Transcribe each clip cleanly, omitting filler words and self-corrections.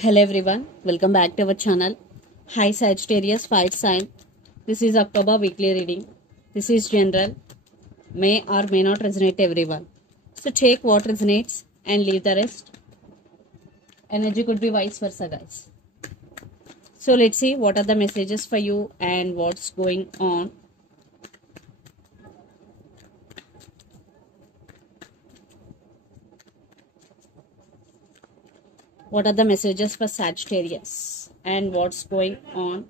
Hello everyone, welcome back to our channel. Hi Sagittarius fire sign. This is October weekly reading. This is general, may or may not resonate everyone. So take what resonates and leave the rest. Energy could be vice versa, guys. So let's see what are the messages for you and what's going on. What are the messages for Sagittarius and what's going on?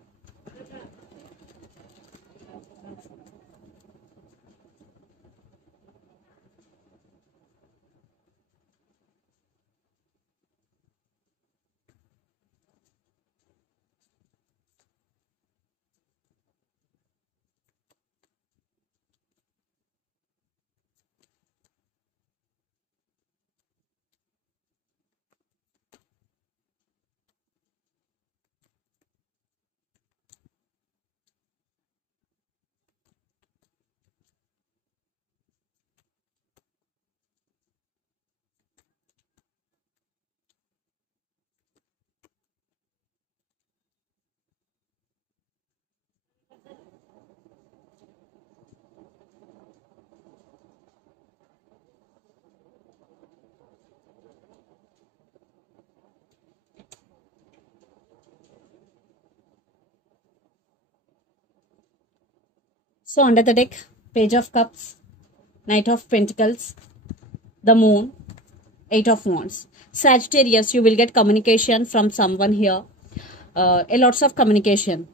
So under the deck, Page of Cups, Knight of Pentacles, the Moon, Eight of Wands. Sagittarius, you will get communication from someone here. A lots of communication.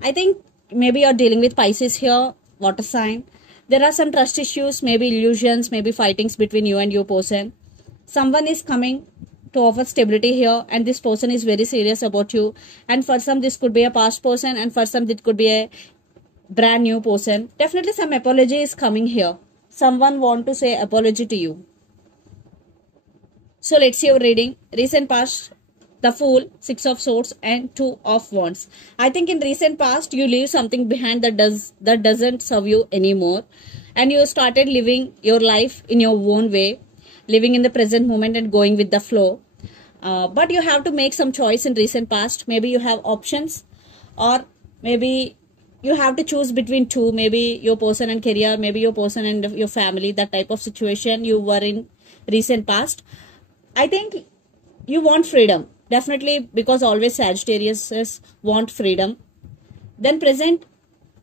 I think maybe you're dealing with Pisces here, water sign. There are some trust issues, maybe illusions, maybe fightings between you and your person. Someone is coming to offer stability here, and this person is very serious about you. And for some, this could be a past person, and for some, it could be a brand new person. Definitely some apology is coming here. Someone want to say apology to you. So let's see your reading. Recent past, the Fool, Six of Swords and Two of Wands. I think in recent past you leave something behind that doesn't serve you anymore, and you started living your life in your own way, living in the present moment and going with the flow. But you have to make some choice in recent past. Maybe you have options, or maybe you have to choose between two, maybe your person and career, maybe your person and your family. That type of situation you were in recent past. I think you want freedom, definitely, because always Sagittarius want freedom. Then present,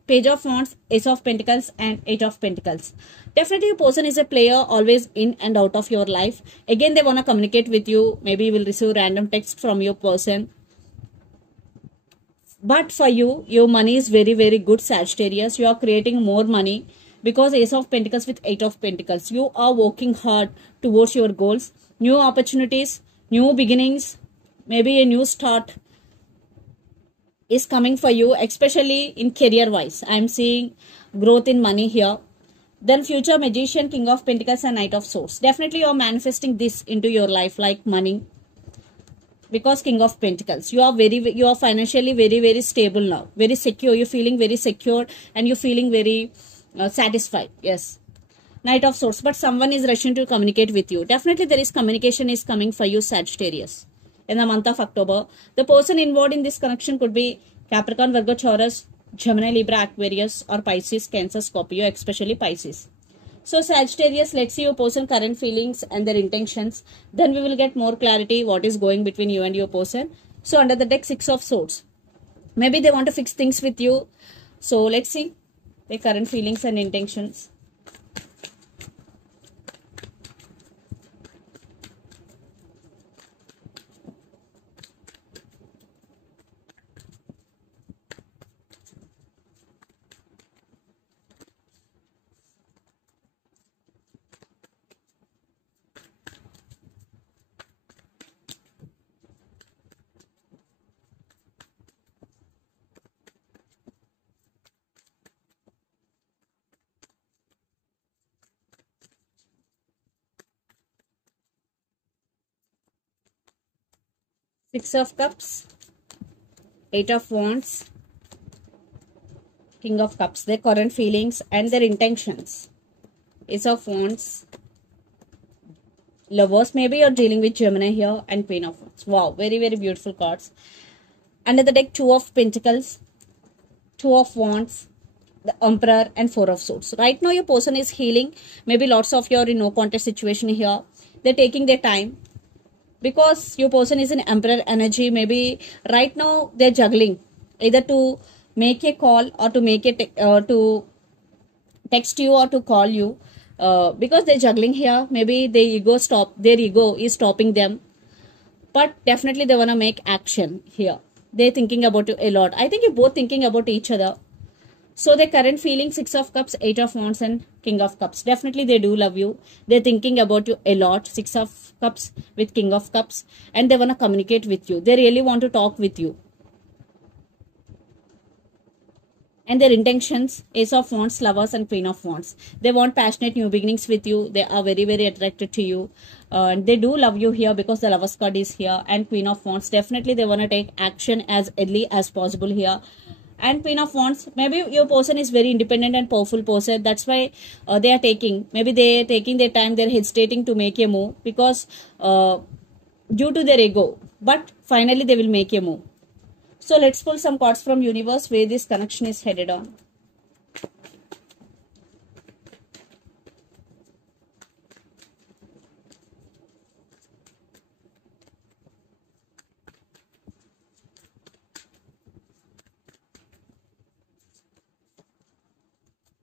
Page of Wands, Ace of Pentacles and Eight of Pentacles. Definitely your person is a player, always in and out of your life. Again, they want to communicate with you. Maybe you will receive random text from your person. But for you, your money is very, very good, Sagittarius. You are creating more money because Ace of Pentacles with Eight of Pentacles. You are working hard towards your goals. New opportunities, new beginnings, maybe a new start is coming for you, especially in career wise. I am seeing growth in money here. Then future Magician, King of Pentacles and Knight of Swords. Definitely you are manifesting this into your life like money. Because King of Pentacles, you are financially very, very stable now, very secure. You're feeling very secure and you're feeling very satisfied. Yes. Knight of Swords, but someone is rushing to communicate with you. Definitely there is communication is coming for you, Sagittarius, in the month of October. The person involved in this connection could be Capricorn, Virgo, Taurus, Gemini, Libra, Aquarius or Pisces, Cancer, Scorpio, especially Pisces. So Sagittarius, let's see your person current feelings and their intentions. Then we will get more clarity what is going between you and your person. So under the deck, Six of Swords. Maybe they want to fix things with you. So let's see their current feelings and intentions. Six of Cups, Eight of Wands, King of Cups, their current feelings and their intentions. Ace of Wands, Lovers, maybe you're dealing with Gemini here, and Queen of Wands. Wow, very, very beautiful cards. Under the deck, Two of Pentacles, Two of Wands, the Emperor, and Four of Swords. Right now, your person is healing. Maybe lots of you are in no contest situation here. They're taking their time because your person is in Emperor energy. Maybe right now they're juggling either to make a call or to make it to text you or to call you, because they're juggling here. Maybe their ego is stopping them, but definitely they want to make action here. They're thinking about you a lot. I think you're both thinking about each other. So the current feeling, Six of Cups, Eight of Wands, and King of Cups. Definitely they do love you. They're thinking about you a lot. Six of Cups with King of Cups. And they want to communicate with you. They really want to talk with you. And their intentions, Ace of Wands, Lovers, and Queen of Wands. They want passionate new beginnings with you. They are very, very attracted to you. And they do love you here because the Lovers card is here. And Queen of Wands, definitely they want to take action as early as possible here. And Queen of Wands, maybe your person is very independent and powerful person. That's why they are taking, maybe they are taking their time. They're hesitating to make a move because due to their ego. But finally they will make a move. So let's pull some cards from universe where this connection is headed on.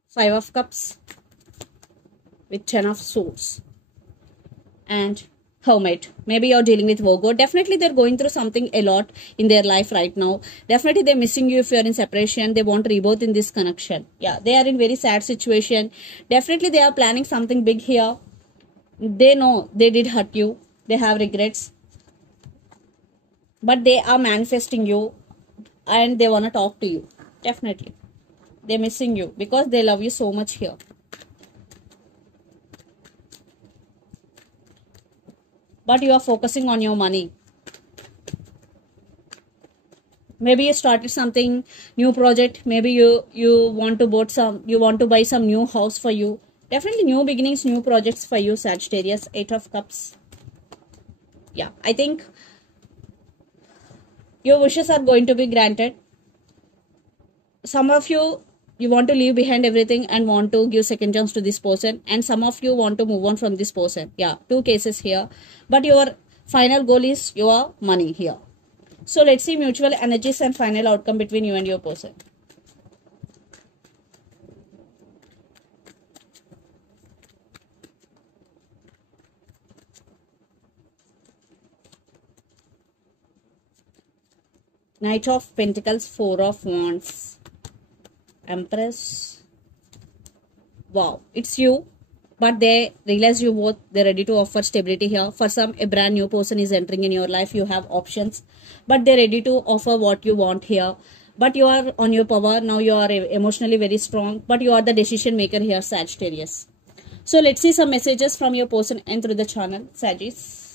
Five of Cups with Ten of Swords and Hermit. Maybe you're dealing with Virgo. Definitely they're going through something a lot in their life right now. Definitely they're missing you if you're in separation. They want rebirth in this connection. Yeah, they are in very sad situation. Definitely they are planning something big here. They know they did hurt you. They have regrets. But they are manifesting you and they want to talk to you. Definitely. They're missing you because they love you so much here. But you are focusing on your money. Maybe you started something new project. Maybe you want to buy some new house for you. Definitely new beginnings, new projects for you, Sagittarius. Eight of Cups. Yeah, I think your wishes are going to be granted. Some of you want to leave behind everything and want to give second chance to this person, and some of you want to move on from this person. Yeah, two cases here, but your final goal is your money here. So let's see mutual energies and final outcome between you and your person. Knight of Pentacles, Four of Wands, Empress. Wow, it's you, but they realize you both. They're ready to offer stability here. For some, a brand new person is entering in your life. You have options, but they're ready to offer what you want here. But you are on your power now. You are emotionally very strong, but you are the decision maker here, Sagittarius. So let's see some messages from your person and through the channel, Sagittarius.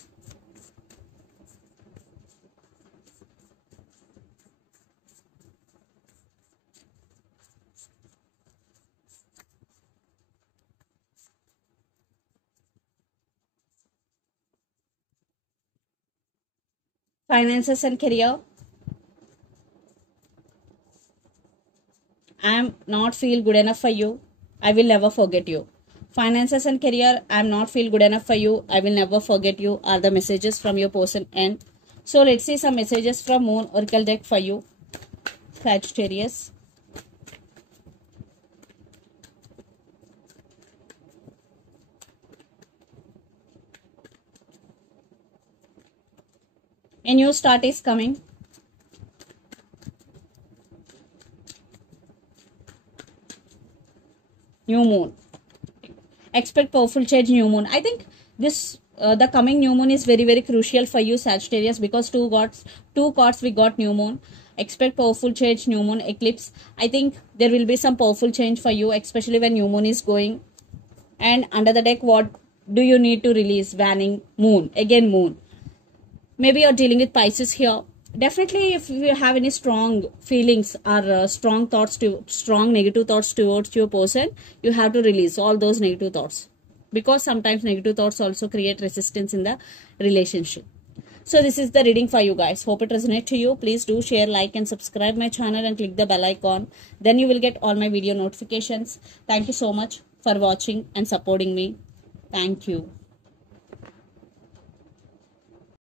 Finances and career. I am not feel good enough for you. I will never forget you. Finances and career. I am not feel good enough for you. I will never forget you are the messages from your person. And so let's see some messages from Moon Oracle deck for you, Sagittarius. A new start is coming. New moon. Expect powerful change, new moon. I think this the coming new moon is very, very crucial for you, Sagittarius, because two cards we got new moon. Expect powerful change, new moon, eclipse. I think there will be some powerful change for you, especially when new moon is going. And under the deck, what do you need to release? Vanning, moon. Again, moon. Maybe you're dealing with Pisces here. Definitely, if you have any strong feelings or strong negative thoughts towards your person, you have to release all those negative thoughts. because sometimes negative thoughts also create resistance in the relationship. So this is the reading for you guys. Hope it resonates to you. Please do share, like and subscribe my channel and click the bell icon. Then you will get all my video notifications. Thank you so much for watching and supporting me. Thank you.